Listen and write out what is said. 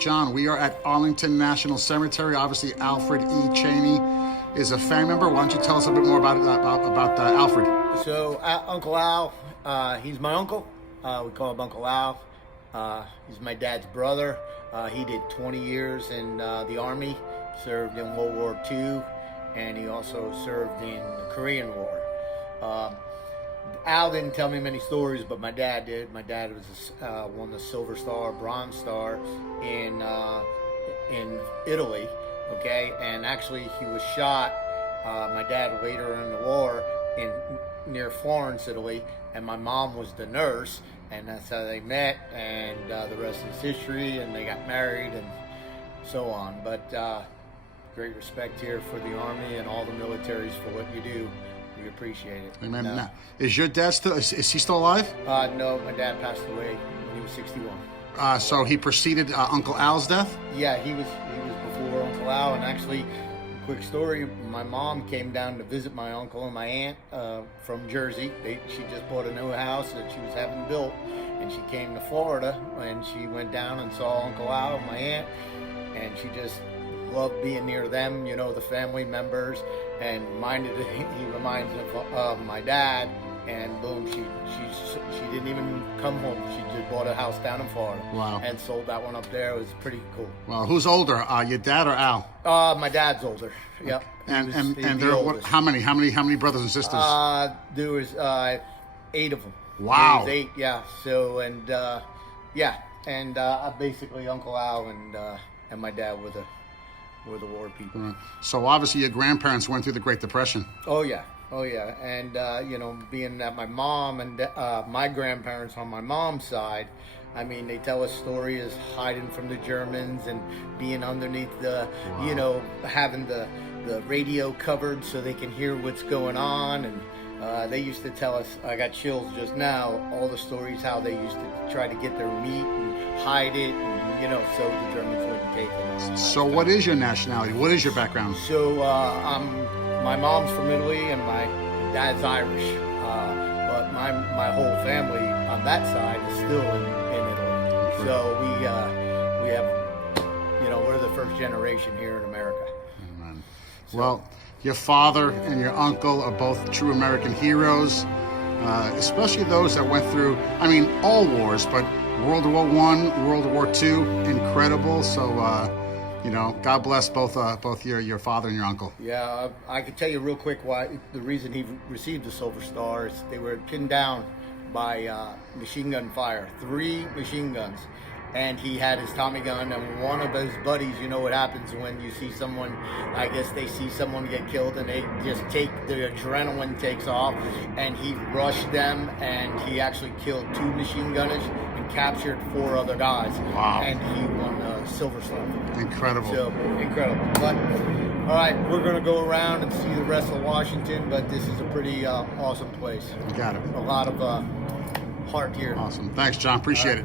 John, we are at Arlington National Cemetery. Obviously, Alfred E. Cheney is a family member. Why don't you tell us a bit more about Alfred? So, Uncle Al, he's my uncle. We call him Uncle Al. He's my dad's brother. He did 20 years in the Army, served in World War II, and he also served in the Korean War. Al didn't tell me many stories, but my dad did. My dad was won the Silver Star, Bronze Star in Italy. Okay, and actually he was shot. My dad later in the war near Florence, Italy, and my mom was the nurse, and that's how they met. And the rest is history. And they got married and so on. But great respect here for the Army and all the militaries for what you do. We appreciate it. Amen. Now, is your dad still? Is he still alive? No, my dad passed away when he was 61. So he preceded Uncle Al's death? Yeah, he was before Uncle Al. And actually, quick story: my mom came down to visit my uncle and my aunt from Jersey. She just bought a new house that she was having built, and she came to Florida and she went down and saw Uncle Al and my aunt, and she just loved being near them, you know, the family members, and he reminds of my dad. And boom, she didn't even come home. She just bought a house down in Florida. Wow. And sold that one up there. It was pretty cool. Well, who's older, your dad or Al? My dad's older. Yep. And there are how many brothers and sisters? There was 8 of them. Wow. There was 8, yeah. So basically Uncle Al and my dad were the war people. So obviously your grandparents went through the Great Depression. Oh yeah. And being that my mom and my grandparents on my mom's side, I mean, they tell us stories hiding from the Germans and being underneath the, having the radio covered so they can hear what's going on. And they used to tell us, I got chills just now, all the stories how they used to try to get their meat and hide it, and so the Germans wouldn't take it. So what is your nationality? What is your background? So my mom's from Italy and my dad's Irish, but my whole family on that side is still in Italy. So we have, we're the first generation here in America. Amen. So, well, your father and your uncle are both true American heroes, especially those that went through, all wars, but World War I, World War II, incredible. So, God bless both your father and your uncle. Yeah, I can tell you real quick why the reason he received the Silver Star is they were pinned down by machine gun fire, 3 machine guns, and he had his Tommy gun. And one of his buddies, you know what happens when you see someone, I guess they see someone get killed and they just the adrenaline takes off, and he rushed them and he actually killed 2 machine gunners and captured 4 other guys. Wow. And he won a Silver Star. Incredible. So, incredible. But, all right, we're going to go around and see the rest of Washington, but this is a pretty awesome place. You got it. A lot of heart here. Awesome. Thanks, John. Appreciate it.